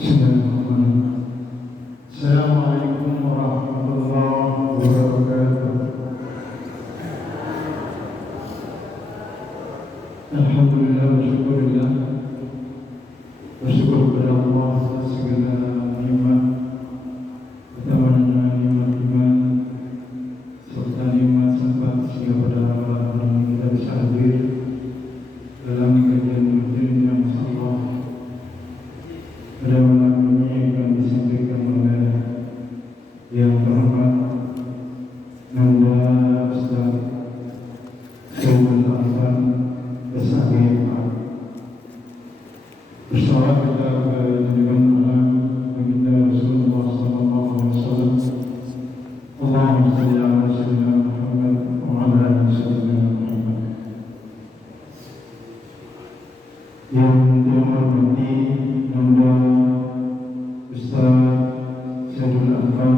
Bismillahirrahmanirrahim. Assalamualaikum warahmatullahi wabarakatuh. Alhamdulillah wa syukurillah. Bersyukur kepada Allah atas segala nikmat, utamanya nikmat iman serta nikmat sempat sehingga pada hari ini kita bisa hadir dalam kajian rutin yang Allah pada malam ini akan disampaikan oleh yang terhormat Nanda Ustaz Sayyidul Afan Besari bersolat kita ke junjungan alam baginda Rasulullah sallallahu alaihi wasallam. Allahumma shalli ala sayyidina Muhammad wa ala ali sayyidina Muhammad. Yang dihormati Nanda Ustaz Sayyidul Afan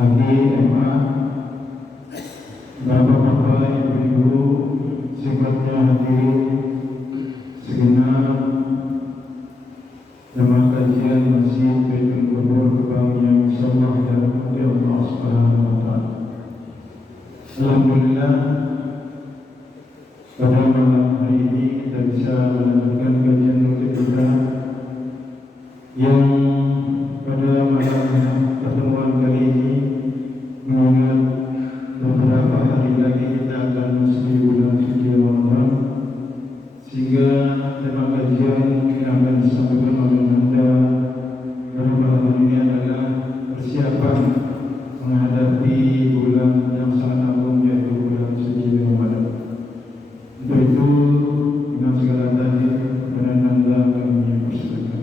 Abi MA, Bapak-bapak, ibu-ibu, sifatnya hadirin segenap jemaah kajian Masjid Baitul Qubur Gebang yang insyaallah dirahmati Allah Subhanahu wa taala. Alhamdulillah, pada malam hari ini kita bisa melanjutkan kajian rutin kita yang pada malam pertemuan kali ini mengingat beberapa hari lagi kita akan memasuki bulan suci Ramadan, sehingga tema kajian yang akan disampaikan oleh Nanda pada malam hari ini adalah persiapan menghadapi bulan yang sangat agung, yaitu bulan suci Ramadan. Untuk itu, dengan segala tadi kepada Nanda kami persilakan.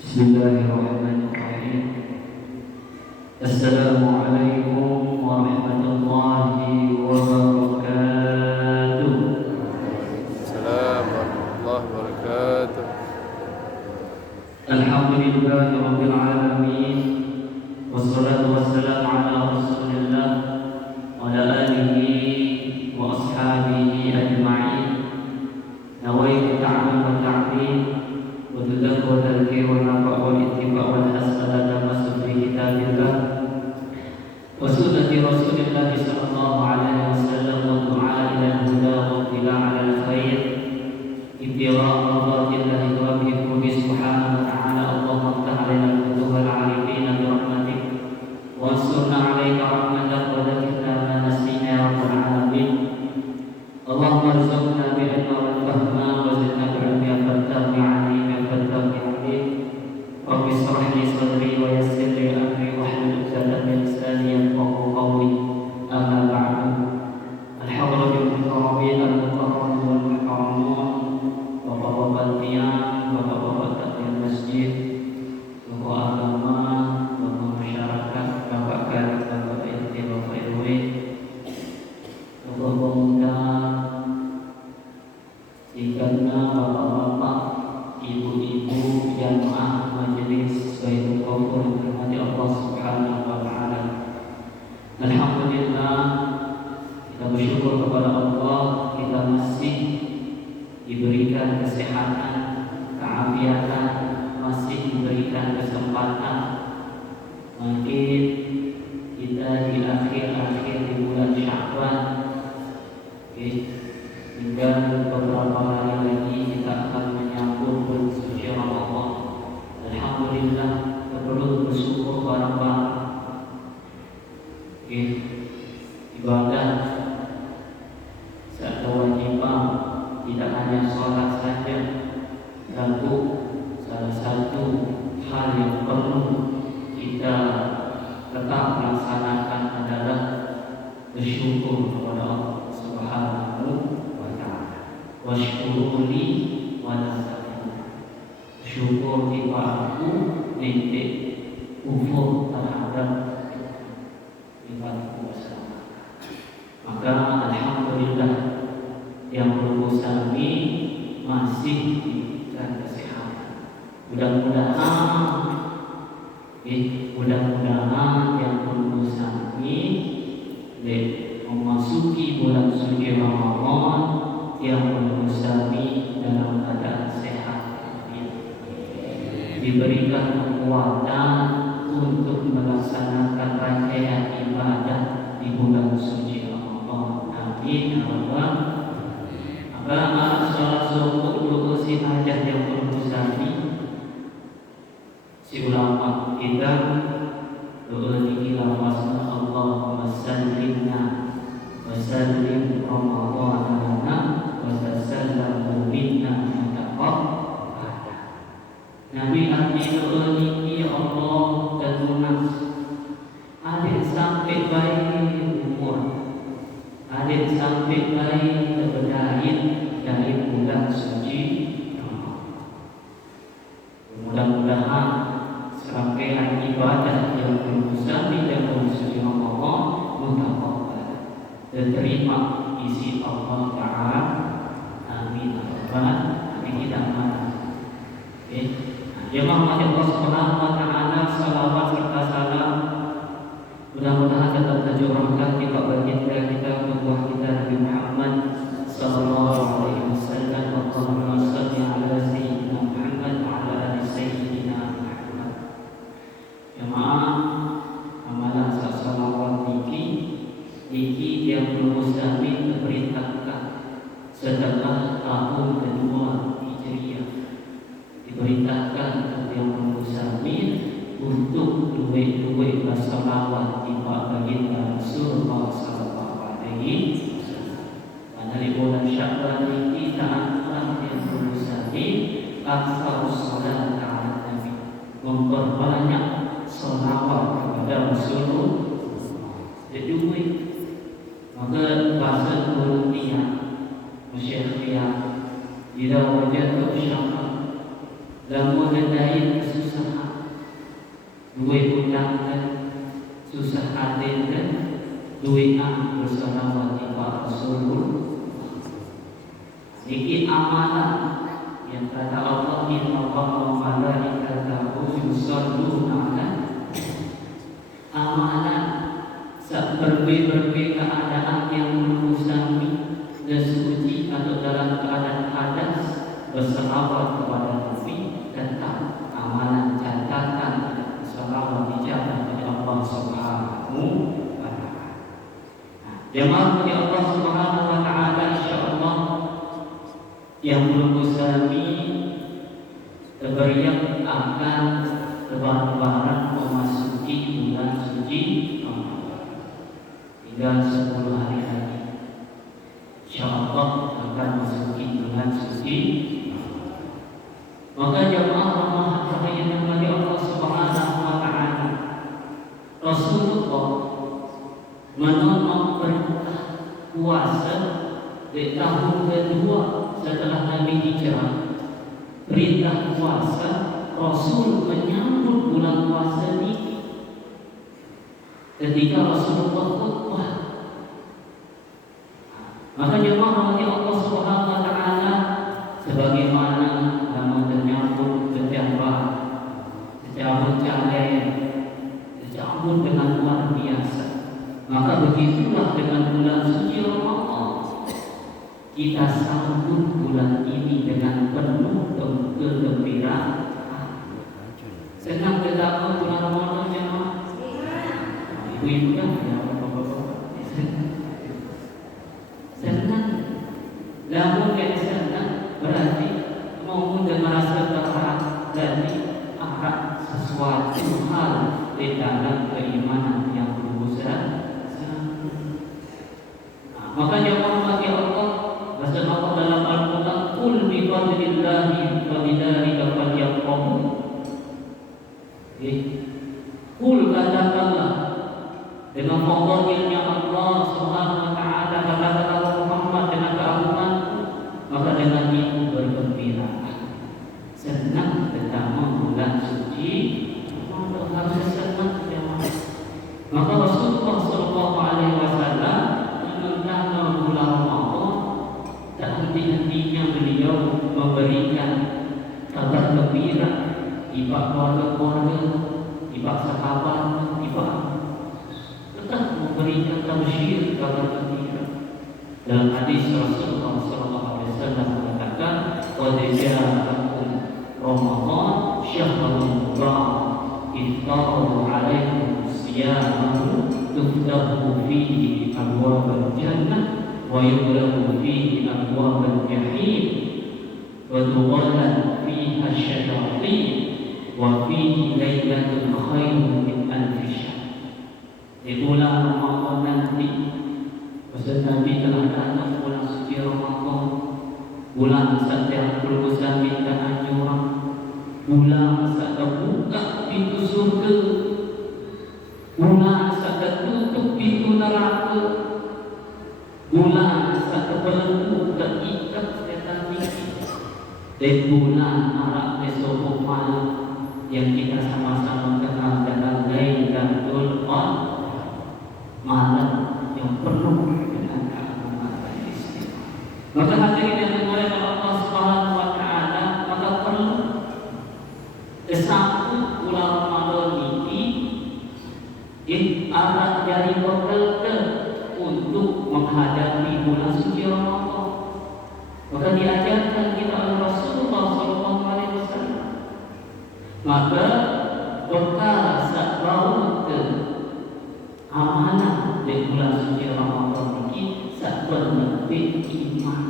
Bismillahirrahmanirrahim. Assalamualaikum warahmatullahi wabarakatuh. Assalamualaikum warahmatullahi wabarakatuh. Alhamdulillahi rabbil alamin. Wassalatu wassalamu ala rasulillah wa ala alihi wa ashabihi ajma'in. Nawaitu ta'lim wa ta'lim wa tudakku wa tadhkir wa nafa' wa ittiba' wa hasana tamasuk fi kitabillah wa sunnati rasulillah sallallahu alaihi wasallam wa du'a ila al-huda wa ittila' ala al-khair ibtigha' mardatillahi wa bihi subhanahu wa ta'ala. Allahumma iftah 'alaina al-futuh al-'arifin bi rahmatik wa ansurna 'alaika rahmatan wa dhakkirna ma nasina ya rabbal alamin. Allahumma arzuqna bi'ilma wal fahma wa zidna bi'ilmi ya fattah ya 'alim ya fattah ya 'alim. Rabbi shrah li sadri wa yassir li amri wahlul 'uqdatam min lisani yafqahu qawli. Amma ba'du. Al-hadratul mukarramin al-mukarramun wal mukarramun, bapak-bapak tiang, bapak-bapak takmir masjid, tokoh agama, tokoh masyarakat, bapak kadis, bapak RT, bapak RW, tokoh pemuda, tingkatnya bapak-bapak, ibu-ibu, jamaah majelis Baitul Qubur yang dirahmati Allah Subhanahu wa taala. Alhamdulillah, kita bersyukur kepada Allah, kita masih diberikan kesehatan, keafiatan, masih diberikan kesempatan. Mungkin kita di akhir-akhir di bulan Sya'ban, tinggal beberapa hari lagi kita akan menyambut bulan suci Ramadan. Alhamdulillah, kita perlu bersyukur bareng-bareng. Ibadah serta kewajiban tidak hanya sholat saja, tentu salah satu hal yang perlu kita tetap melaksanakan adalah bersyukur kepada Allah Subhanahu wa ta'ala. Washkuruli wa la takfurun. Syukur kepada aku, nanti kufur terhadap nikmat kuasa. Maka alhamdulillah yang berusaha ini masih diberikan kesehatan. Mudah-mudahan yang berusaha ini memasuki bulan suci Ramadan yang berusaha diberikan kekuatan untuk melaksanakan rangkaian ibadah di bulan suci Ramadan. Amin ya rabbal alamin. Maka salah satu doa si hajat yang berbusani si ulama kita doa ini lafaznya Allahumma sallimna wa sallim Ramadan lana wa tasallamu minna mutaqabbal. Nabi arti doa ini ya Allah dan lunas adik sampai baik umur, adik sampai baik terberdahin dari bulan suci Ramadan. Mudah-mudahan serangkaian ibadah yang berusaha dan suci Ramadan mutaqabbal, diterima isi Allah Ta'ala. Amin. Amin. Tidak mana. Jemaah Allah Subhanahu wa Ta'ala, salawat serta salam mudah-mudahan tetap tercurahkan kita baginda kita, buah kita Nabi Muhammad sallallahu alaihi wasallam. Allahumma shalli ala sayyidina Muhammad wa ala ali sayyidina Muhammad. Jemaah amalan salawat niki yang bermusyamin diberitakan setelah tahun kedua Hijriah, diberitakan yang bermusyamin untuk duit bersalawat di baginda Rasulullah sallallahu alaihi wasallam. Pada bulan Syawal ini taat yang bermusyamin aksar salat ala Nabi, memperbanyak salawat kepada Rasulullah. Kedua, maka bahasa Qur'aniyah musyafiah tidak wajah kesyafah dan menandai kesusahan, duit undangan susah hadir dan duit bersalawat kepada Rasulullah. Sedikit amalan yang kata Allah, inna Allaha wa malaikatahu yusholluna 'alan amalan berbagai keadaan yang berusaha dan suci atau dalam keadaan hadas bersalawat kepada Nabi, tentang amalan catatan salawat dijabah oleh Allah Subhanahu wa Ta'ala. Jemaah oleh Allah Subhanahu wa Ta'ala, insyaallah yang berusaha terberiak akan lebaran memasuki bulan suci tinggal 10 hari lagi, insyaallah akan masuki bulan suci. Maka jamaah yang bagi Allah Subhanahu wa Ta'ala, Rasulullah menolak perintah puasa di tahun kedua setelah Nabi hijrah. Perintah puasa, Rasul menyambut bulan puasa ini ketika Rasulullah khutbah. Maka jemaah bagi Allah Subhanahu wa Ta'ala, sebagaimana nama menyambut kejambah, disambut cahaya, disambut dengan luar biasa. Maka begitulah dengan bulan suci Ramadan, kita sambut bulan ini dengan penuh kegembiraan. Senang betapa bulan Ramadan jemaah. Ibu-ibu kan ya, bapak-bapak senang. Lalu yang senang berarti mau merasa terhad dari arah sesuatu hal di dalam keimanan yang berbesar. Maka jemaah bagi Allah, bahasa Allah dalam Al-Quran, qul bi fadlillahi wa bidzalika falyafrahu. Qul katakanlah dengan fadlnya Allah Subhanahu wa Ta'ala, kata Muhammad dengan keagunganku, maka dengan itu bergembira. Senang tentang bulan suci Ramadan, harus senang jemaah. Maka Rasulullah sallallahu alaihi wasallam menentang bulan Ramadan, tak henti-hentinya beliau memberikan kabar gembira kepada keluarga, kepada sahabat, kepada tetap memberikan tabsyir kabar gembira. Dalam hadis Rasulullah sallallahu alaihi wasallam mengatakan, "Qad ja'akum Ramadan syahrul mubarak iftaradu alaikum siyamahu tuftahu fihi abwabul jannah wa yughlaqu fihi abwabul jahim wa tughallan fiha syayatin wa fihi lailatul khairun min alfi syahr. Di bulan Ramadan nanti, Ustaz Nabi telah datang bulan suci Ramadan, bulan saat yang berusaha minta anjuran, bulan saat terbuka pintu surga, bulan saat tertutup pintu neraka, bulan saat terbelenggu terikat setan tinggi, dan bulan Arab besok malam yang kita sama-sama kenal dengan Lailatul Qadar, malam yang penuh dengan keamanan istimewa. Maka hadirin yang dimuliakan Allah Subhanahu wa taala, maka perlu kesambut bulan Ramadan ini arah dari bekal untuk menghadapi bulan suci Ramadan. Maka diajarkan kita oleh Rasulullah SAW. Maka bekal sakbaut amanah di bulan suci Ramadan ini sakbaut iman.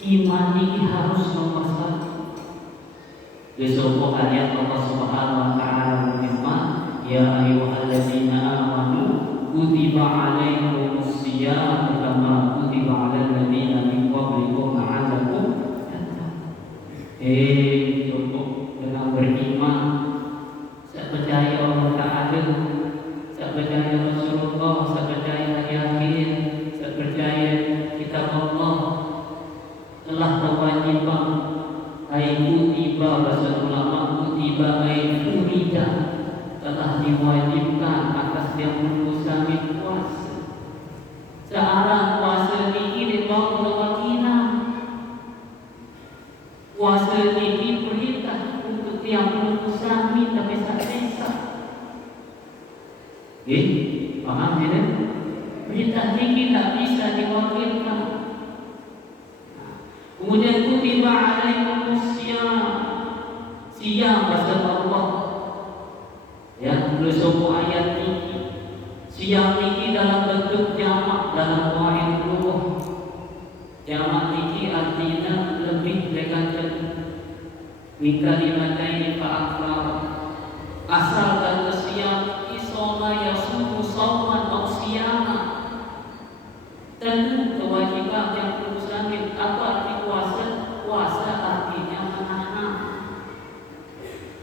Iman ini harus nomor satu. Di sebuah ayat Allah Subhanahu wa taala berfirman, ya ayyuhallazina amanu kutiba alaikumus shiyam kama kutiba alal ladzina min qablikum la'allakum tattaqun. Untuk dengan beriman, saya percaya Allah Ta'ala, saya percaya Rasulullah, saya percaya hari akhir, saya percaya kitab Allah telah terwajibkan. Kutiba bahasa ulama, kutiba furida, telah diwajibkan atas yang berusaha puasa. Searah puasa ini dibawa kewakilan. Puasa ini perintah untuk yang berusaha tapi sesa. Paham tidak? Perintah ini tidak bisa diwakilkan. Kemudian kutiba alaikumus siyam, siyam bahasa Allah. Ya, sebuah ayat ini. Siyam ini dalam bentuk jamak dalam wahid lughah. Jamak ini artinya lebih dari kalimatain fa'akbar. Asal kata siyam isona yasumu sawman atau siyama. Tentu kewajiban yang berusaha. Apa arti puasa? Puasa artinya menahan.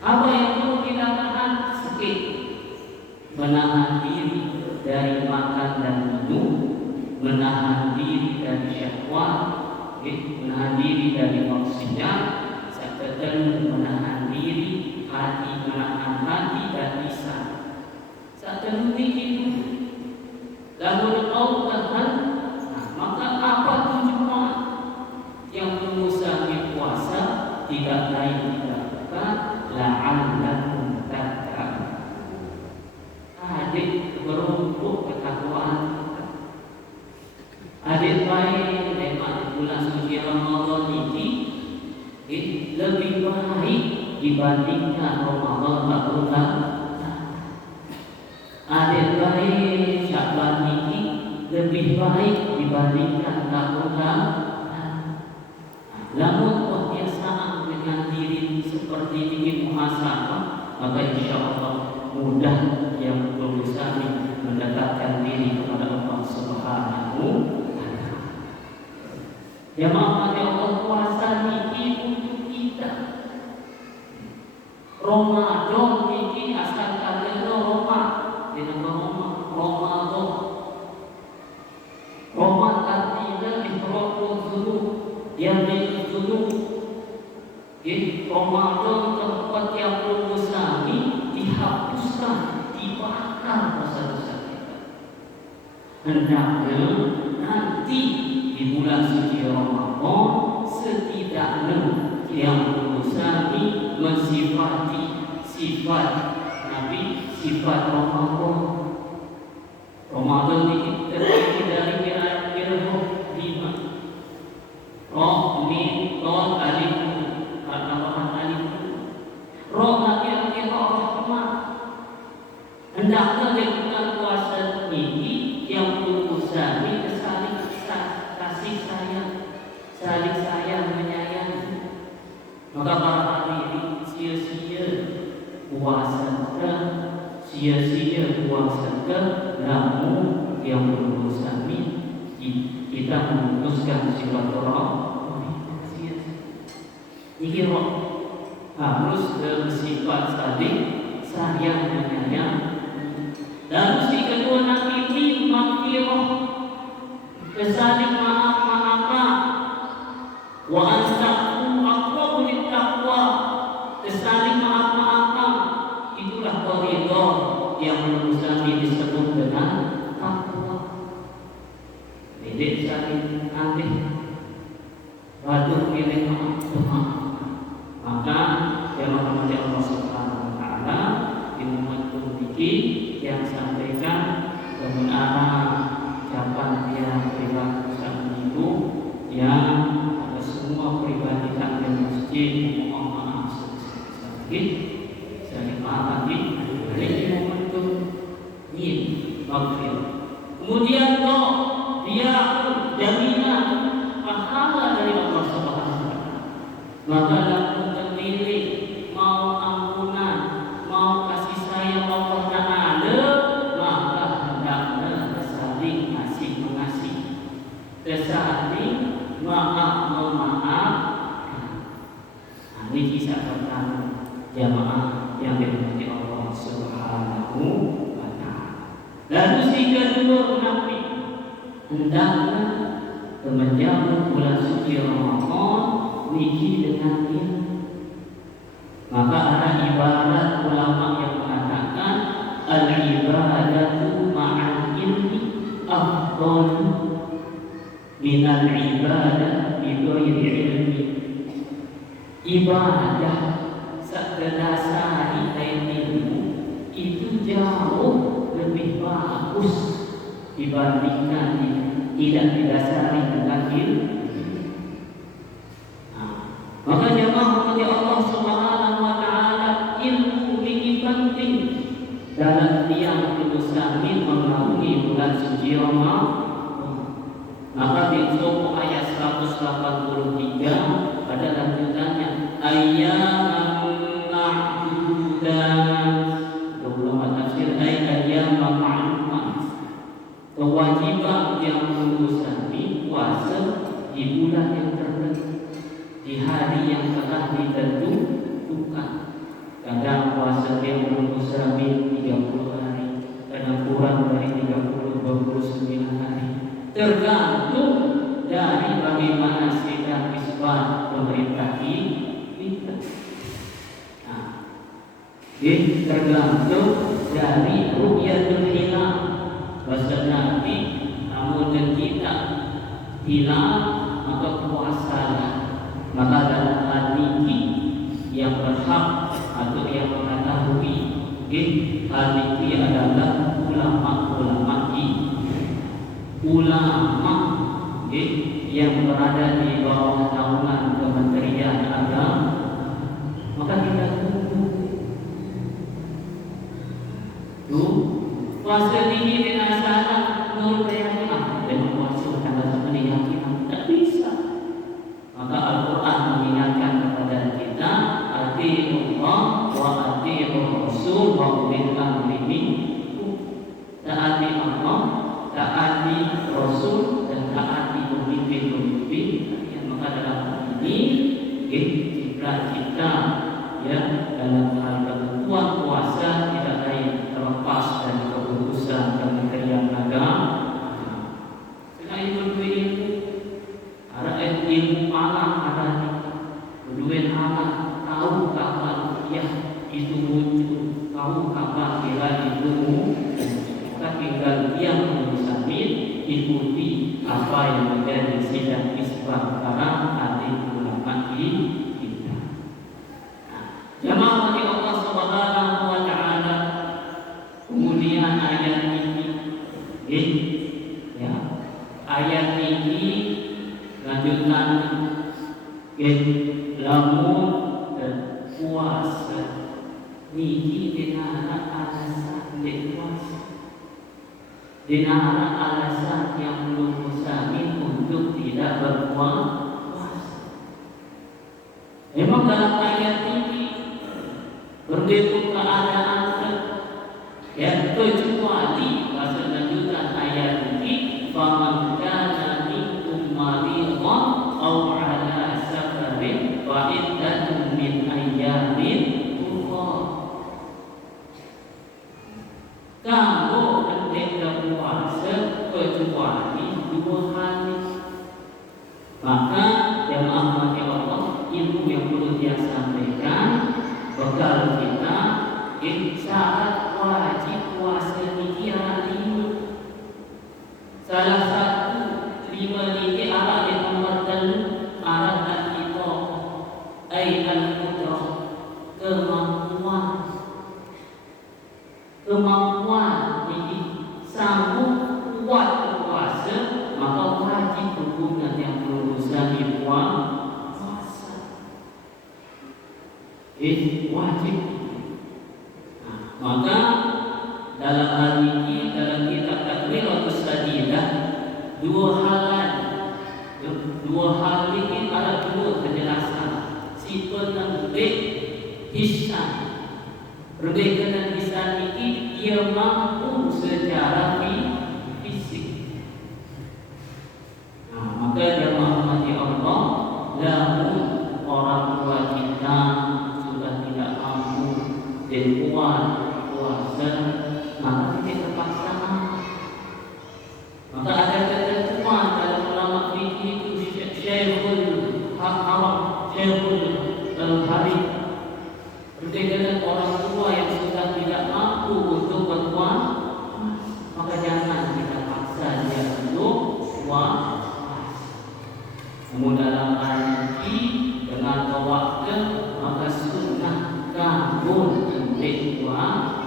Apa yang perlu kita tahan? Sikit. Menahan diri dari makan dan minum, menahan diri dari syahwat, menahan diri dari maksiat, serta menahan diri menahan hati dan lisan. Serta begitu. Lalu Allah, maka apa tujuan yang berusaha puasa? Tidak lain tidak bukan la'allakum tattaqun. Adik beruntuk ketakwaan. Adik baik dengan bulan suci Ramadan ini lebih baik dibandingkan Ramadan tahun. Adik baik Sya'ban ini lebih baik dibandingkan tahun. Namun kebiasaan dengan diri seperti ini muhasabah, maka insya Allah mudah yang berusaha mendekatkan diri kepada Allah Subhanahu wa taala. Ya maaf ya Allah, puasa ini untuk kita. Ramadan ini asal kata Roma dengan Ramadan. Roma artinya ifraqul dzunub, yang dzunub. Ramadan tempat yang berdosa dihapuskan, dibakar dosa-dosa kita. Hendaknya nanti di bulan suci Ramadan setidaknya yang berdosa mensifati sifat Nabi, sifat Ramadan. Ramadan ini terdiri dari kira-kira 5. Roh, mim, tol, alif, tambahan alif. puasa namun yang berurusan kita memutuskan silaturahmi. Ini harus bersifat saling sayang menyayang. Lalu si kedua nanti maghfirah, saling maaf-maafan. Wa ansaku aqrabu littaqwa, saling maaf-maafan. Itulah koridor yang berusaha disebut dengan takwa. Tidak saling aneh, waduh pilih maaf. Maka yang rahmati Allah Subhanahu wa taala di momentum ini yang sampaikan kebenaran ucapan yang perilaku sang ibu yang ada semua pribadi tak ada masjid mohon maaf sedikit saya maaf lagi dari momentum ini maghfir. Kemudian dia jaminan pahala dari Allah Subhanahu wa taala. Maka terpilih mau ampunan, mau kasih sayang Allah Ta'ala, maka hendaknya saling kasih mengasihi, saling memaafkan. Ini kisah tentang jamaah yang dirahmati Allah Subhanahu wa taala. Lalu si kedua munafik hendaknya menjamu bulan suci Ramadan wiji dengan dia. Maka ada ibarat ulama yang mengatakan al-ibadatu ma'al ilmi afdal min al-ibadah bi ghairi ilmi. Ibadah sedasari ilmu itu jauh lebih bagus dibandingkan tidak didasari dengan ilmu. Maka jamaah oleh Allah Subhanahu wa taala ilmu ini penting dalam tiang kebesaran mengaungi bulan suci Ramadan. Maka di ayat 183 pada lanjutannya ayyaman ma'dudat. Ulama tafsir ayyaman ma'lumat. Kewajiban yang mengusani puasa di bulan yang tertentu, di hari yang telah ditentukan. Kadang puasa yang mengusani 30 hari, kadang kurang dari 29 hari. Tergantung dari bagaimana sikap isbat pemerintah kita. Tergantung dari ru'yatul hilal. Bahasa Nabi, namun kita hilal maka puasalah. Maka dalam hadis yang berhak atau yang mengetahui hadis adalah ulama yang berada di bawah naungan Kementerian Agama. Maka kita tunggu puasa ini dengan syarat nur keyakinan dan puasa karena keyakinan tak bisa. Maka Al-Quran mengingatkan kepada kita atii'u Allah wa atii'ur Rasul wa ulil amri minkum. Taati Allah, taati Rasul dan taati pemimpin-pemimpin. Maka dalam hal ini jika kita dalam hal ketentuan puasa tidak lain terlepas dari keputusan Kementerian Agama. Selain ilmu alam ada kedua alam tahu kapan itu muncul, tahu kapan kira itu maka tinggal dia mengusahakan ikuti apa yang menjadi sidang isbat karena hati ulama kita. Jamaah oleh Allah Subhanahu wa taala. Kemudian ayat ini ayat ini lanjutan lamun dan puasa niki dengan alasan puasa dengan alasan yang belum musami untuk tidak berpuasa. Memang dalam ayat ini berbeda keadaan kecuali syarat wajib puasa niki ada 5. Salah satu 5 niki ada yang nomor 3 ada kita al-qudrah, kemampuan niki sanggup kuat puasa, maka wajib hukumnya yang berurusan di puasa. Wajib. Maka dalam hal ini dalam kitab Takmiratus Sadidah dua hal ini ada 2 penjelasan. Si penerbit Hisam, perbedaan Hisam ini dia mampu secara fisik. Maka dia menghormati Allah. Namun orang tua kita sudah tidak mampu dan kuat puasa, maka tidak terpaksa. Maka ada ketentuan dalam ulama fikih itu Syekhul Haram, Syekhul Al-Harith. Berbeda orang tua yang sudah tidak mampu untuk berpuasa, maka jangan kita paksa dia untuk puasa. Namun dalam hal ini dengan waktu maka sunnah kabul untuk puasa.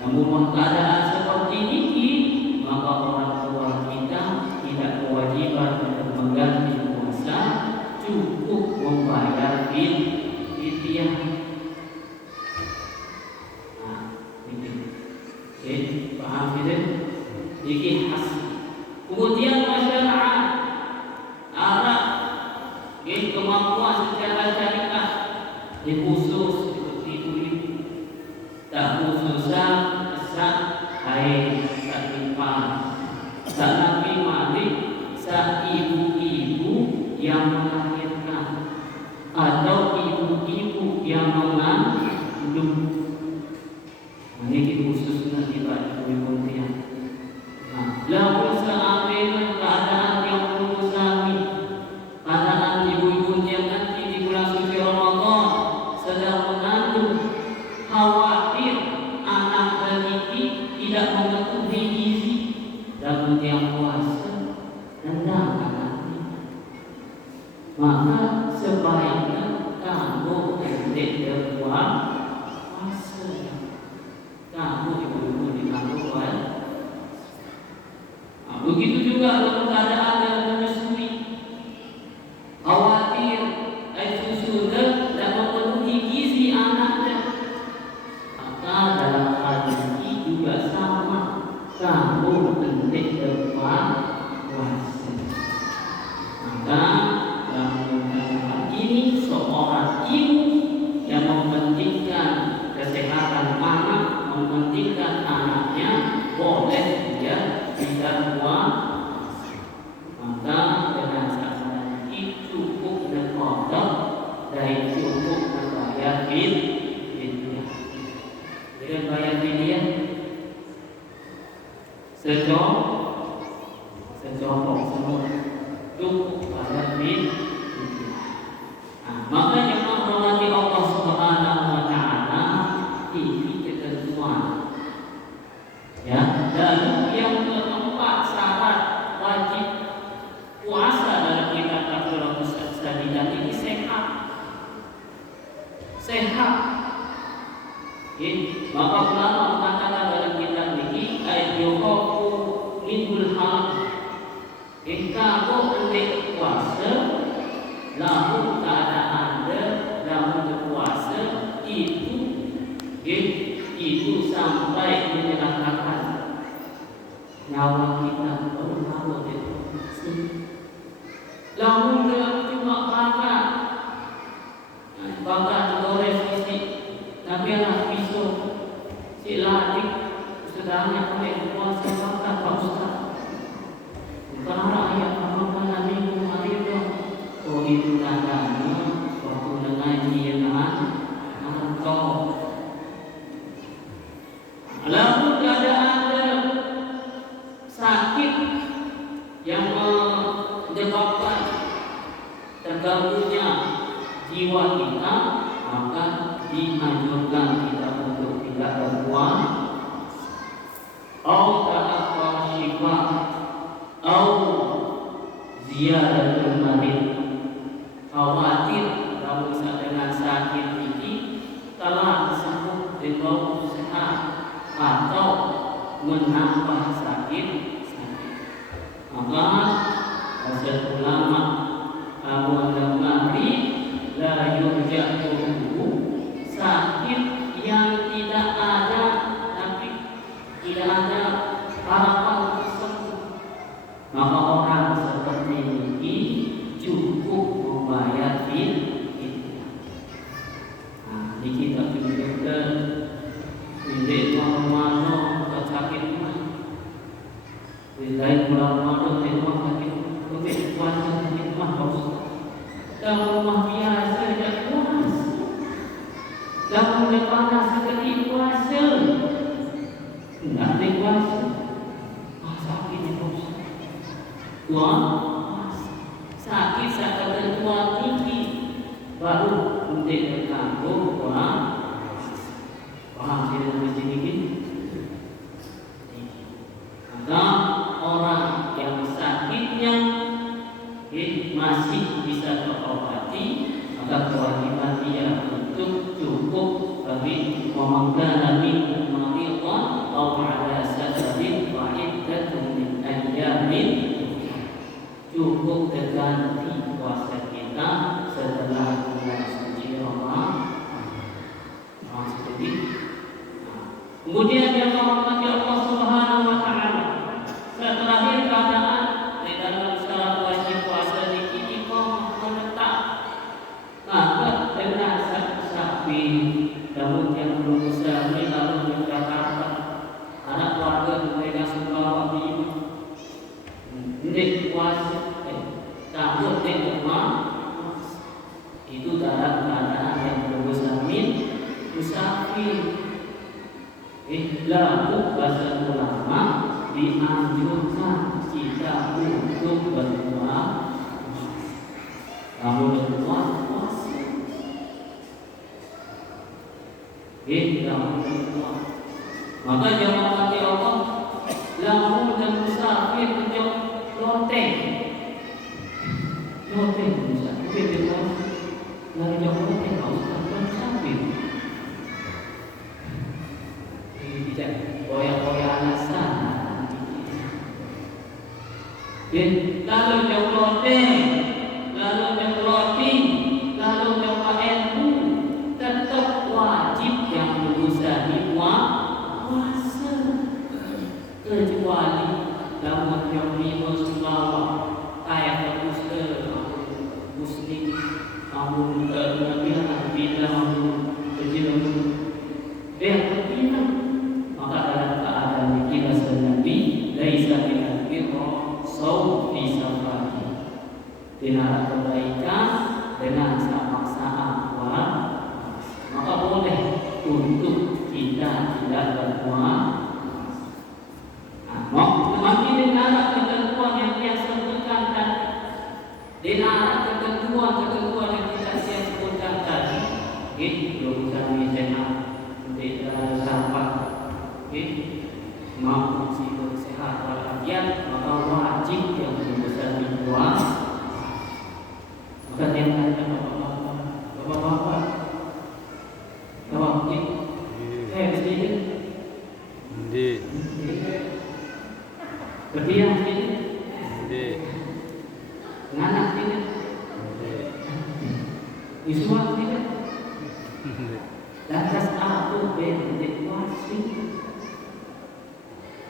Namun keadaan seperti ini, maka orang tua kita tidak kewajiban untuk mengganti puasa, cukup membayar fidyah. Paham tidak? Ini khas. Kemudian masyarakat Arab, kemampuan secara syariat dikhusus seperti itu. Tak khususnya sak haid, sak nifas, sak Nabi Malik, sak ibu-ibu yang melahirkan atau ibu-ibu yang mengandung. Ini khususnya tidak ibu-ibu yang. Lalu seandainya keadaan yang berusaha, keadaan ibu-ibu yang nanti di bulan suci Ramadan sedang mengandung, khawatir anak ini tidak memenuhi gizi dan yang puasa hendaklah nanti, maka sebaiknya kamu tidak berpuasa. Kamu ibu-ibu di kampung begitu juga dalam keadaan yang menyusui, khawatir susu tidak memenuhi gizi anaknya, maka dalam hal ini juga sama, kamu penting berpuasa. Maka dalam hal ini seorang ibu yang mementingkan kesehatan anak, mementingkan anaknya, boleh dia tidak puasa. Maka dengan cara itu cukup berkodok dan cukup membayar fidyah. Dengan bayar fidyah secopok semua cukup bayar fidyah. Maka yang menghormati Allah Subhanahu wa Ta'ala ini ketentuan. Ya, dan yang keempat syarat wajib puasa dalam kitab Takmiratus Sadidah ini sehat. Maka ulama mengatakan dalam kitab ini ayyuhu minul haram. Kamu hendak puasa, lalu keadaan Anda dalam berpuasa itu sampai menyerahkan nyawa kita. Nyawa itu lalu dalam cuma bakar goreng fisik, tapi anak pisau si ladik sedangnya sampai puasa bakar Pak Ustaz. Bukan ayat apa Nabi Muhammad itu. Oh itu tandanya waktu mengaji dengan engkau. Lalu keadaan sakit yang menyebabkan terganggunya jiwa kita, dianjurkan kita untuk tidak berpuasa, atau ta'akhkhar syifa, atau ziyadatul marid. Khawatir kalau dengan sakit ini telah sembuh dengan sehat atau menambah sakit. Maka kata ulama, awal mari la yurja'u, sakit yang tidak ada tapi tidak ada harapan untuk sembuh, maka orang seperti ini cukup membayar fidyah. Nah, di kitab tunjukkan bilik mana sakit mana, bilik mana tengok sakit, bilik kuasa sakit mana bos. Dalam rumah biasa tidak puasa, dalam rumah panas sekali puasa, tidak ada puasa. Sakit ni bos, tuan sakit sakit tua tinggi baru untuk bertanggung orang. Paham saya dari sini ni? Maka orang yang sakitnya masih bisa terobati, maka kewajiban dia untuk cukup bagi memangkan min maridan atau ala safarin wa iddatun min ayyamin, cukup terganti puasa kita setelah bulan suci Ramadan. Seperti kemudian yang dirahmati Allah Subhanahu wa taala, setelah keadaan di dalam syarat wajib puasa ini menetap, maka dengan sapi namun yang belum besar ini lalu berkata anak keluarga mereka suka ibu ini puasa takut di rumah itu dalam keadaan yang belum besar musafir. Lalu bahasa ulama dianjurkan kita untuk berpuasa, kamu berpuasa, maka jangan mati Allah. Lalu dan musafir untuk loteng musafir berpuasa, lari jauh loteng musafir. Boya-boya alasan. Lalu jauh loteng, lalu jauh loting, lalu jauh ilmu, tetap wajib yang berusaha puasa, kecuali namun yang lima sembawah kayak muslim, namun nabi bilang berjilam maka dalam keadaan kita senabi laisa minal birra saum fi safari, tidak kebaikan dengan samak-samak maka boleh untuk kita tidak berpuasa. Makin dengar ketentuan yang dia sebutkan tadi, dengar ketentuan yang kita sebutkan tadi, belum kami sehat tidak sahabat, mau sehat walafiat, maka wajib yang besar dipuasa. Maka yang tanya bapak-bapak, sedikit, berdiam sedikit, nganak sedikit, isuak sedikit. Lantas aku berpuasa.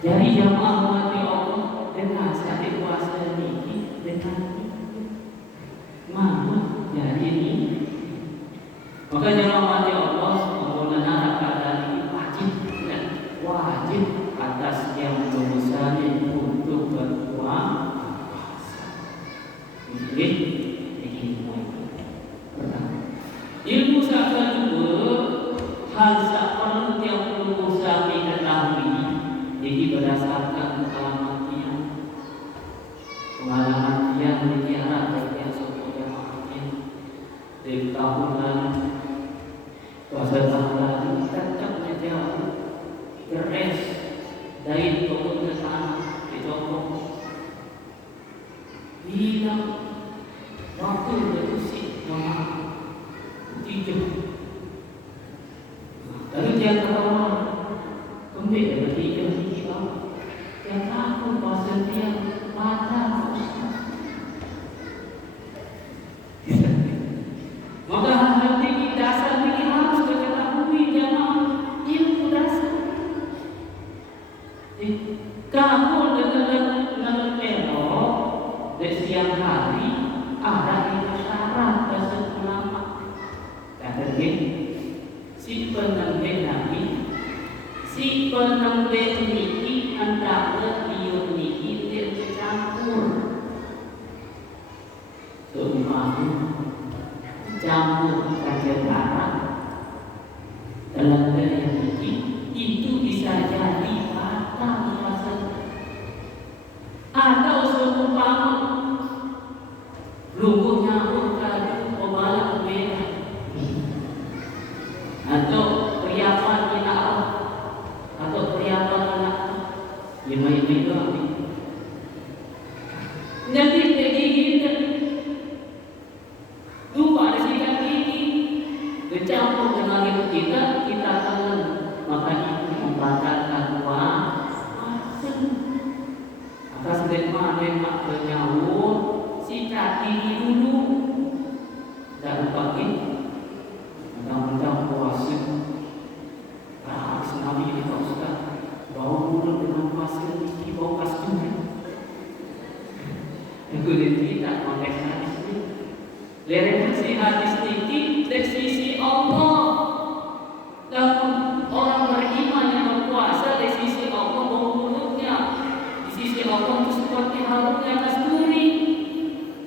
Jadi jamaah mati Allah dengan sakit puasa ini dengan mana jadi ini. Maka jamaah mati Allah mengenal keadaan ini wajib atas yang berusaha untuk berpuasa. Ilmu sakit juga hal perlu yang perlu kami ketahui. Jadi berdasarkan hilang waktu berusik mama tidur. Lalu dia kata kembali dari tidur dia takut pasal dia mata maka hal ini dasar ini harus diketahui jamaah ilmu dasar. Kamu dengan elok di siang hari ada itu syarat dasar ulama. Kata dia, si penambil nabi, si penambil niki antara liur niki dia bercampur. Seumpama campur kaca darah dalam daya niki itu bisa jadi batal puasa. Atau seumpama lumpuhnya kadu obalan beda, atau periapan anak, atau periapan anak lima itu nanti kita lupa ada sikap ini bercampur dengan itu kita akan maka itu membatalkan puasa. Atas memang bernyawur sikap ini dulu dan pagi undang-undang puasa. Nabi ini kau suka bau mulut dengan puasa ini bau kastun. Itu tidak konteks hadis ini. Referensi hadis ini dari sisi Allah. Dan orang beriman yang berpuasa dari sisi Allah bau mulutnya, di sisi Allah itu seperti harumnya kasturi.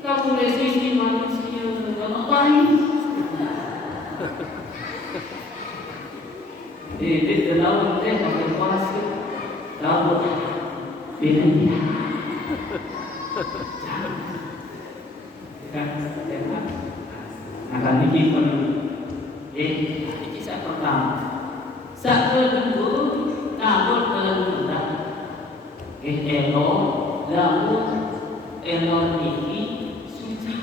Kamu dari sisi manusia sudah ngapain? Di dalam dia pakai puasa, tahu bedanya. Akan dikirim. Ini kisah pertama. Saat kedua, kabur dalam hutan. Lalu elok ini suci.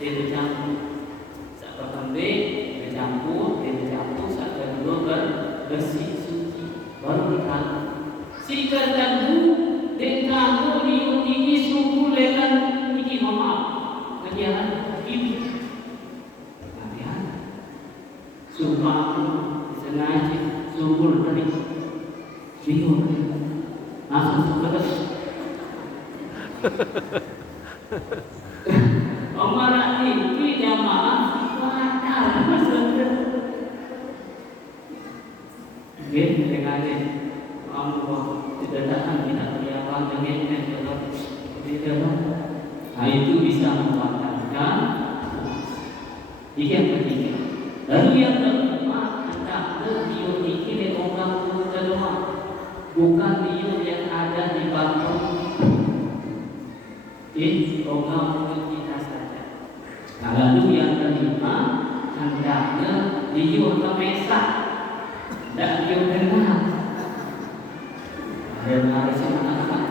Dia bercampur. Saat pertama bercampur. Saat kedua bersih suci. Baru dikatakan. Si kedua dengan liur ini suku dengan ini mama. Kegiatan ini. Sumpah sengaja subur dari liur langsung sebelah Omar ini jamaah batal maksudnya ini sengaja kamu tidak datang tidak kelihatan dengan tidak. Nah itu bisa membatalkan. Ini yang ketiga. Lalu yang keempat, hendaklah liur ini diongkang kedua, bukan liur yang ada di balkon. Ini ongkang mulut kita saja. Nah, lalu yang kelima, hendaklah liur ke mesa, tidak liur dengar. Dengar sama anak-anak.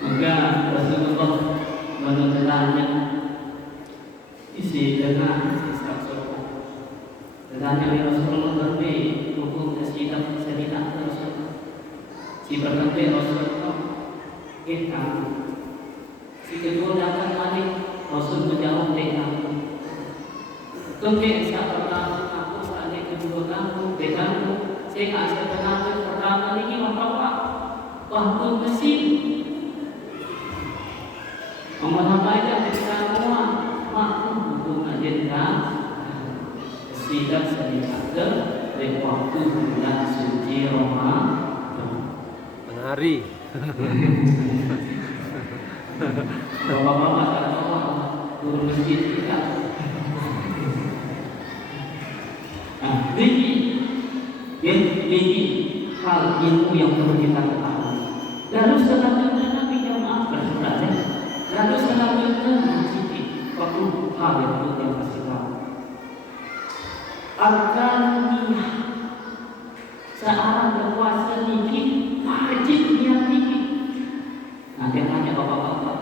Maka Rasulullah menentangnya isi dengan sisa sokong. Tentangnya Rasulullah berbeda hukum kesidang sedina Rasulullah. Si berkata Rasulullah kita si kedua datang balik Rasul menjawab dengan kemudian siapa aku saat kedua kamu denganmu saya kasih pengatur pertama ini membawa waktu mesin. Ngomong apa aja ketika semua maklum untuk mengajarkan sidang sedikit dari waktu bulan suci Ramadan. Menari. Bapak-bapak kata turun masjid kita. Ini hal ilmu yang perlu kita ketahui. Lalu selanjutnya Nabi jamaah bersaudara. Lalu selanjutnya mencicipi waktu hal yang perlu kita kasih tahu. Arkan niat seorang berpuasa niki kecil niat ini. Nanti tanya bapak-bapak,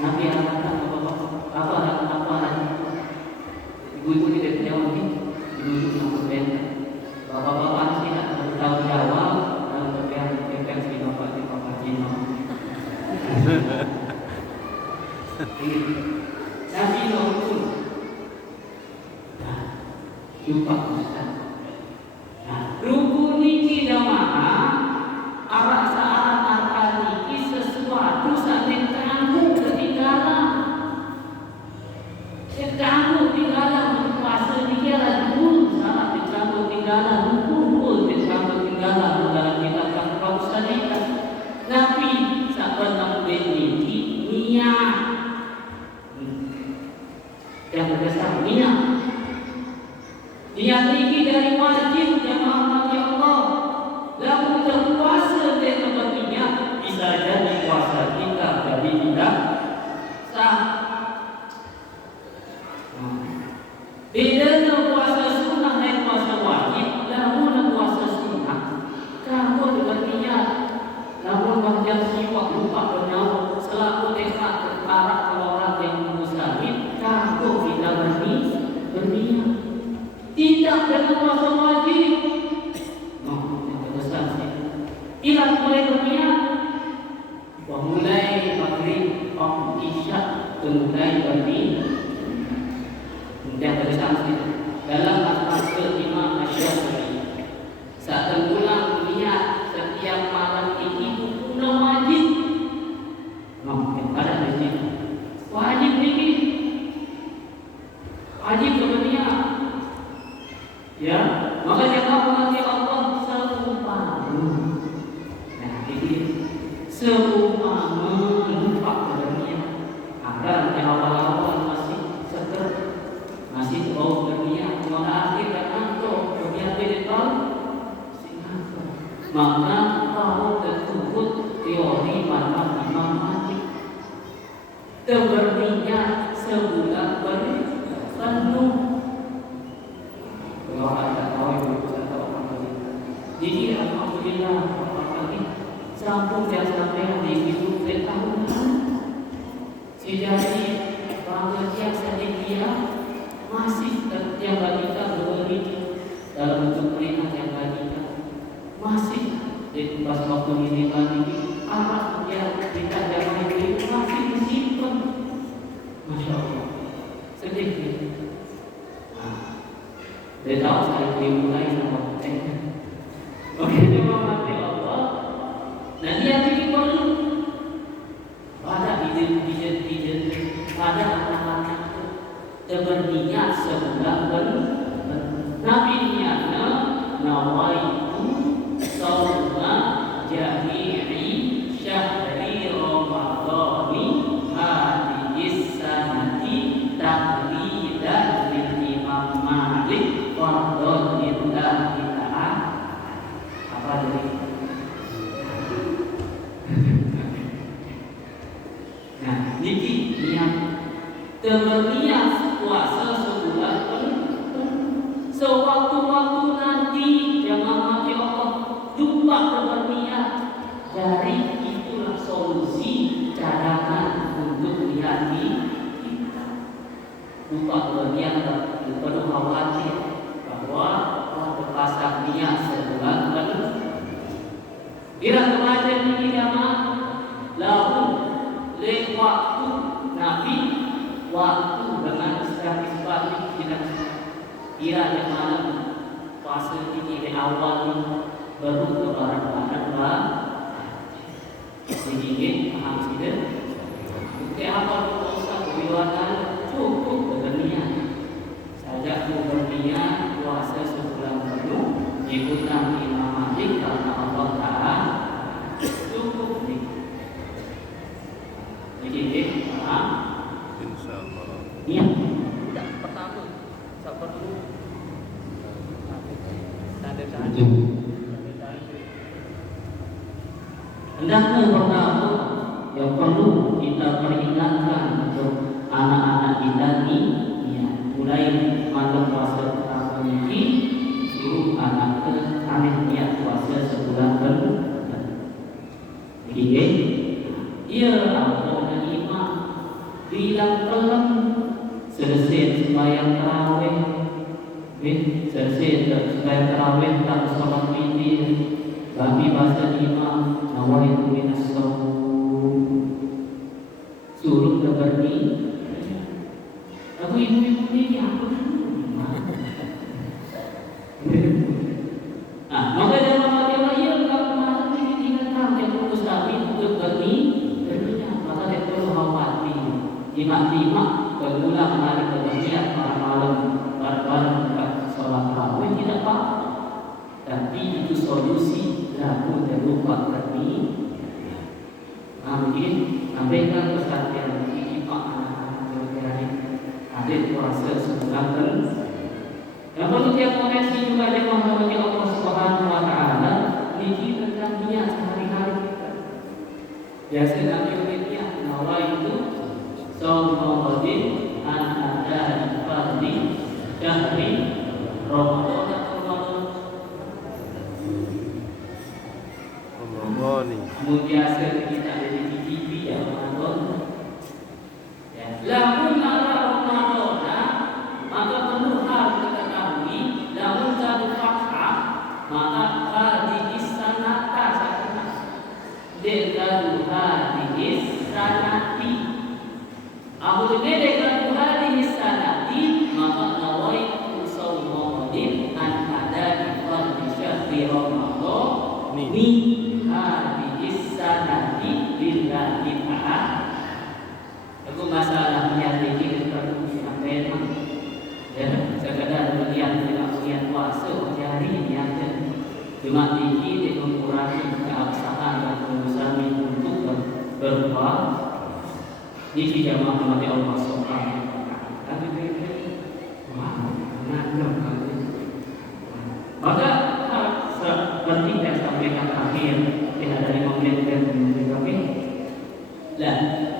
Nabi akan bapak-bapak, apa lagi? Ibu-ibu tidak jawab ini, ibu-ibu yang berbeda. Bapak-bapak tidak bertanggung jawab dalam kepean si bapak di bapak Cina. Nabi Rasul. Nah, jumpa Ustaz. Nah, rukun niki jamaah arah saat akan niki sesuatu saking tangguh ketinggalan. Tangguh tinggalan puasa niki adalah dulu salah tangguh tinggalan kumpul tangguh tinggalan dalam kita akan puasa niki. Nabi saban niki niat yang berdasar niat. Niat ini dari wajib jamaah mati Allah. Lalu berpuasa dari tempatnya bisa jadi puasa kita jadi tidak sah. Bedanya puasa sunnah dan puasa wajib. Lalu puasa sunnah kamu dengan niat. Namun bahagian sifat lupa bernyawa selaku tekad para orang yang muslim kamu tidak berniat. Tidak dengan puasa wajib. Yang terbesar sih. Bila mulai berniat, mulai maghrib, isya, mulai berniat. Yang terbesar sih. Dalam aspek kelima Asy-Syafi'i. Saat tenggelam niat setiap malam ini hukum wajib. Yang ada di sini. Wajib ini. Wajib berniat. Ya, maka jangan mengerti Allah seumpama. Nah, ini seumpama lupa berniat. Agar di awal-awal masih seger, masih bau berniat. Maka akhir dan antuk berniat di depan, maka tahu tersebut teori matematik. Berniat sebulan penuh. Kalau ada tahu bisa tahu apa ini. Jadi alhamdulillah apa ini sambung yang sampai di hidup bertahunan. Jadi bangga yang sedia masih terjaga kita berbagi dalam bentuk perintah yang kita masih di pas waktu ini lagi apa yang kita jaga ini masih disimpan. Masya Allah sedikit. Dia tahu saya dimulai sama mereka. Oke, jemaah mati Allah. Nah dia ini perlu pada izin pada anak-anak berniat sebulan Nabi niatnya nawaitu sauma jami'i syahri ramadhani hadis sanati taqlidan lil Imam Malik fardhon lillahi ta'ala. Apa jadi? Nah, niki niat berniat puasa sebulan penuh. Sewaktu-waktu nanti jangan mati Allah jumpa berniat. Dari itulah solusi cadangan untuk niat kita. Lupa berniat penuh khawatir bahwa berpasang niat sebulan penuh. Bila kemajuan ini jamaah lalu waktu Nabi waktu dengan isbat tidak kira di malam fase ini di awal baru kebaran-baran sedikit paham tidak? Bukti apa dosa kebiwanan cukup berniat saja berniat puasa sebulan penuh ikutan Imam Malik karena Allah Ta'ala cukup nih. Jadi paham? Insyaallah. Niat tidak pertama tak perlu hendaknya pertama yang perlu kita peringatkan untuk anak-anak kita ini ya, mulai malam puasa pertama ini suruh anak aneh niat puasa sebulan penuh bilang pelan selesai sembahyang tarawih, selesai sembahyang tarawih tak sholat witir, kami baca imam nawaitu minas shaum, suruh berni. Aku ibu-ibu ini apa? Maka dalam hati Allah, ya kalau masuk ini tinggal tahu dia fokus tapi untuk berni, maka dia perlu khawatir. Lima berulang hari berniat malam bareng sholat tarawih tidak apa, tapi itu solusi lalu terlupa berni. Mungkin sampaikan pesan yang diipak anak-anak dari adik puasa sebulan. Yang perlu tiap koneksi juga dengan menghormati Allah Subhanahu Wa Taala. Niki tentang niat sehari-hari kita. Biasa Nabi umatnya nawaitu shaum Ramadan an ada di syahri Ramadan. Biasa kita ada di TV ya Ramadan. Lamun ada Ramadan, maka perlu hal kita ketahui. Lamun jadu fathah, maka hadis sanata sakna. Dekadu hadis sanati. Apabila dekadu hadis sanati, maka nawaitu shaum Ramadan an ada di syahri Ramadan. Ni hadis sanati lillahi ta'ala. Aku masalah niat ini perlu disampaikan. Ya, sekadar niat tidak niat puasa hari ini aja. Cuma ini dia mengurangi keabsahan dan kebesaran untuk berbuat. Ini jamaah mati Allah Subhanahu Wa Taala. Tapi maka seperti yang sampaikan akhir tidak ada yang mengingatkan kami. Lah,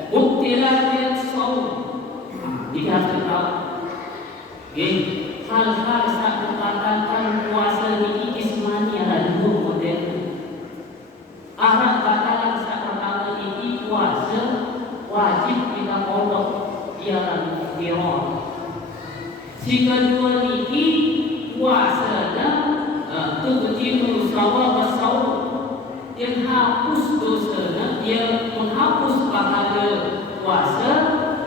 buktilah saum. Jika tahu, hal-hal saat membatalkan puasa ini ismani ada dua model. Arah batalan saat pertama ini puasa wajib kita pondok ialah diron. Si kedua ini puasa dan tujuh sawab saum yang hapus dosa, dia menghapus pahala puasa,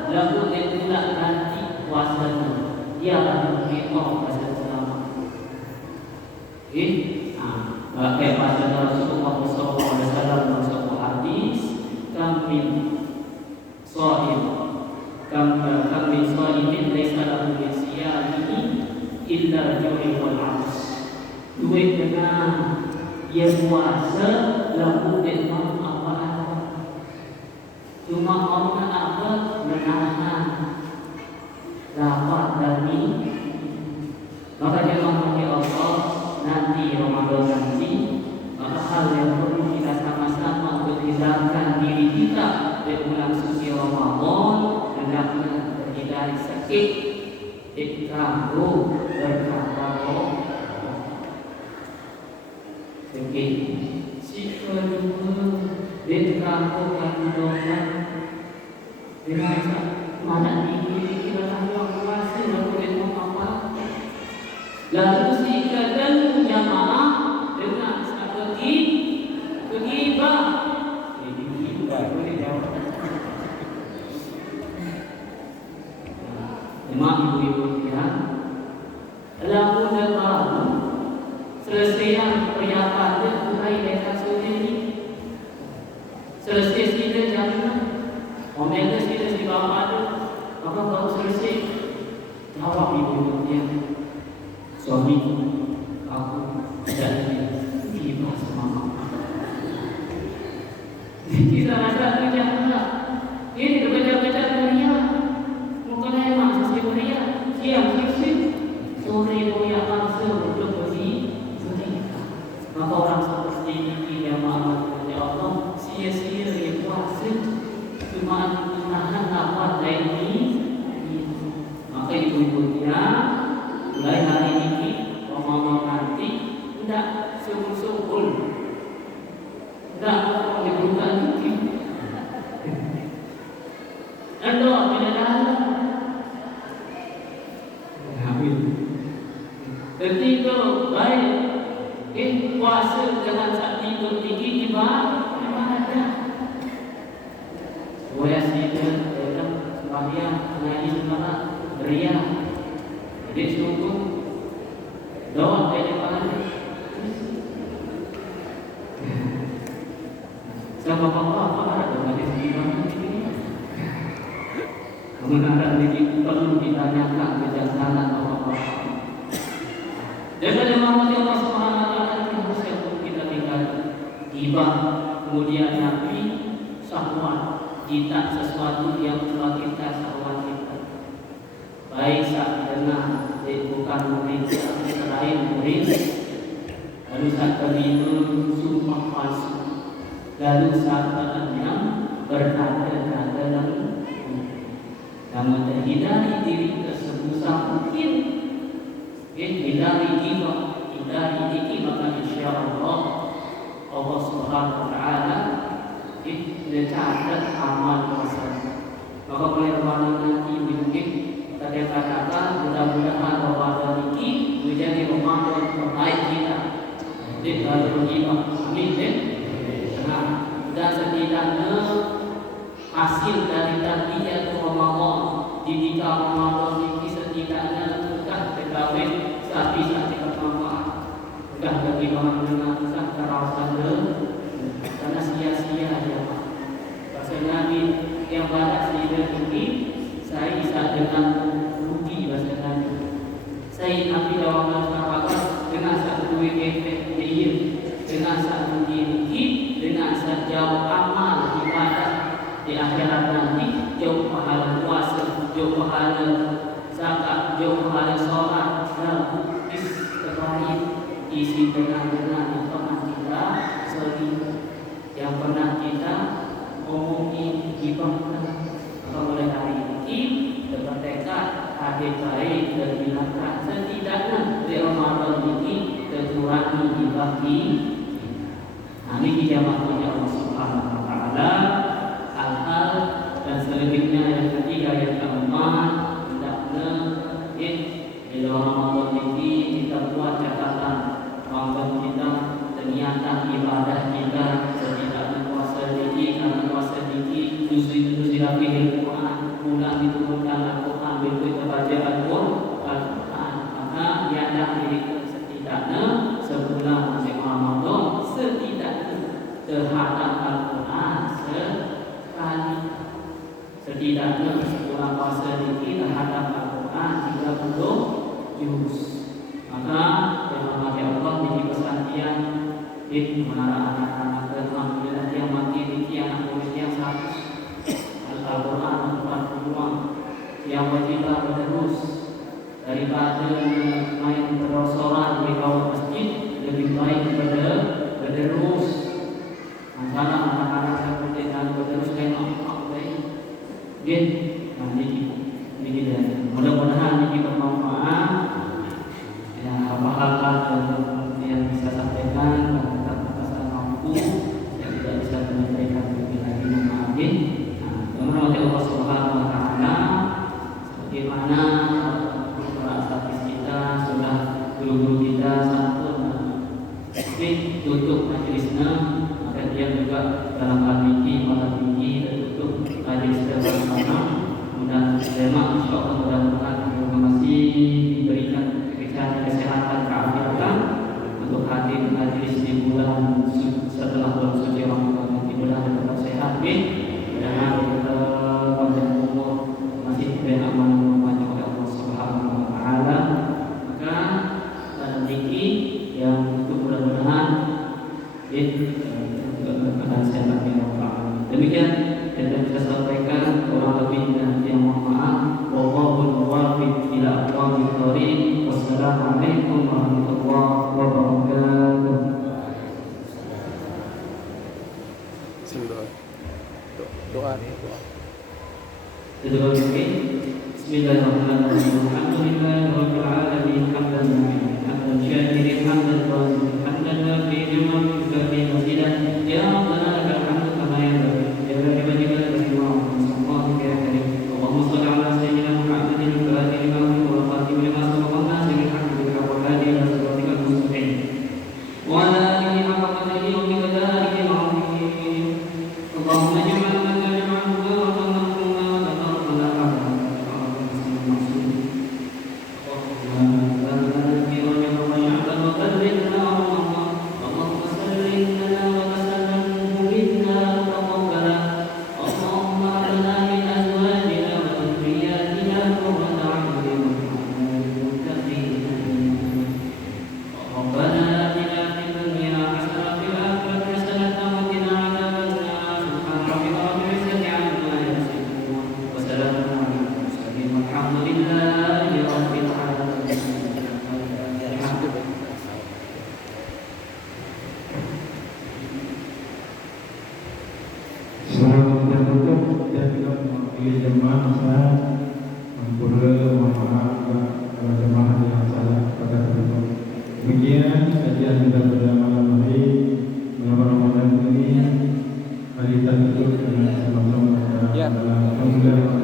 lalu dia tidak ganti puasanya. Dia akan berhitung pada selama. Kayak pada Rasulullah SAW dalam sebuah hadis, kami so'imin laisa lahu min siyamihi illa al-ju'i wal 'atas. Duit dengan dia puasa lalu dia mau apa-apa. Cuma orang apa menahan lapar dan ini. Maka dia menghormati Allah nanti Ramadan nanti. Maka hal yang perlu kita sama-sama untuk hidupkan diri kita di bulan suci Ramadan hendaknya terhindari sakit, ikrahu, berkata sakit. Si kedua berkata kandungan dirasa mana ini kita tahu puasa lalu dia apa. Lalu si kedua jamaah dengan strategi gibah. Imam ibu-ibu ya, lalu dia baru selesai perjalanan mulai dari sore ini. Selesai sini jangan, omel sini si bapa tu, apa baru selesai? Jawab ibu dia, suami aku tidak tiba semangat. Kita rasa tu janganlah. Ini bekerja Maria, bukan emang sesi Maria. Siang sih, sore Maria langsung untuk pergi. Maka orang seperti ini yang mahu ya Allah sia-sia dia puasa cuma menahan lapar ini. Maka ibu-ibunya mulai hari ini Ramadan nanti tidak sungguh-sungguh, tidak dibuka lagi. Anda puasa dengan saat tidur tinggi ibadah. Boleh sedikit dalam sembahyang mengaji semalam beria. Jadi sungguh doa dari pahala. Sama apa ada mengaji semalam ini. Kebenaran ini perlu ditanyakan kejantanan apa-apa. Jadi memahami Allah Subhanahu Wa Taala itu harus kita tinggal tiba, kemudian Nabi syahwat kita sesuatu yang telah kita syahwat kita. Baik saat dengar bukan memiliki selain murid, lalu saat terminum sumpah palsu, lalu saat teranyam berkata-kata lalu. Namun terhindari diri tersebut mungkin, hindari diri maka insya Allah Subhanahu Wa Taala mencatat amal puasa. Maka oleh Ramadan nanti mungkin kita katakan mudah-mudahan Ramadan ini menjadi Ramadan terbaik kita. Jadi kalau kita amin dan setidaknya hasil dari tarbiyah Ramadan didikan Ramadan ini setidaknya sudah terkawin sapi kita manfaat sudah bagi orang dengan sah terasa karena sia-sia ya Pak. Bahasa Nabi yang pada sehingga ini saya bisa dengan rugi bahasa Nabi. Saya Nabi dalam masyarakat dengan satu efek dia dengan satu diri dengan sejauh amal ibadah di akhirat nanti jauh pahala puasa, jauh pahala zakat, jauh pahala sholat dan terbaik isi dengan yang pernah kita selidiki, yang pernah kita omongin gibahkan. Mulai hari ini bertekad hadir baik dan binatang setidaknya di Ramadan ini terkurangi dibagi. Ini dijamakan oleh Allah Subhanahu Wa Taala. Hal-hal dan selanjutnya yang ketiga yang keempat hendaknya di Ramadan ini kita buat catatan Ramadan kita niatan ibadah kita setidaknya puasa dikit karena puasa dikit justru dirapihin Quran bulan diturunkan Al-Quran berikut baca Al-Quran maka niatan diri setidaknya sebulan Ramadan setidaknya terhadap Al-Quran sekali setidaknya sebulan puasa dikit terhadap Al-Quran 30 juz maka dengan Allah jadi pesantren menara anak-anak dan alhamdulillah yang mati di anak murid yang 100 Al-Quran 42 yang wajib terus daripada main bersorak di bawah masjid lebih baik berterus masalah anak-anak yang berterus berterus tengok dia nanti dan mudah-mudahan ini bermanfaat ya hal-hal yang bisa sampaikan yang tidak bisa menyampaikan lebih lagi mungkin. Menurut Allah Subhanahu Wa Taala, sebagaimana para asatidz kita sudah guru-guru kita santun tutup majelisnya, maka dia juga dalam hal ini malam ini tutup majelis bersama. Mudah tema insya Allah mudah-mudahan masih diberikan kesehatan keafiatan untuk hadir majelis di bulan setelah bulan suci Ramadan ini mudah-mudahan tetap sehat mudah-mudahan panjang umur masih diberi aman banyak oleh Allah Subhanahu Wa Taala maka ini yang itu mudah-mudahan akan sehat ya Allah. Demikian yang bisa sampaikan kurang lebih dan yang mohon maaf wallahul muwaffiq ila aqwamit thoriq. Wassalamualaikum warahmatullahi wabarakatuh. Doa. Bismillahirrahmanirrahim. Alhamdulillahirabbil alamin. Hamdan syakirin hamdan wazirin hamdan wafi'in wafi'in wazidan. Ya Rabbana lakal hamdu kama yanbaghi li jalali wajhika wa sallallahu ya karim. Allahumma shalli ala sayyidina Muhammadin al-fatih lima wa khatim lima sabaqa nasiril haqqi bil haqq wal hadi ila siratikal mustaqim. Wa ala jemaah saya Ampura, mohon maaf kalau jemaah yang salah pada tersebut. Demikian kajian kita pada malam hari bulan Ramadan ini, hari kita tutup dengan sama-sama dalam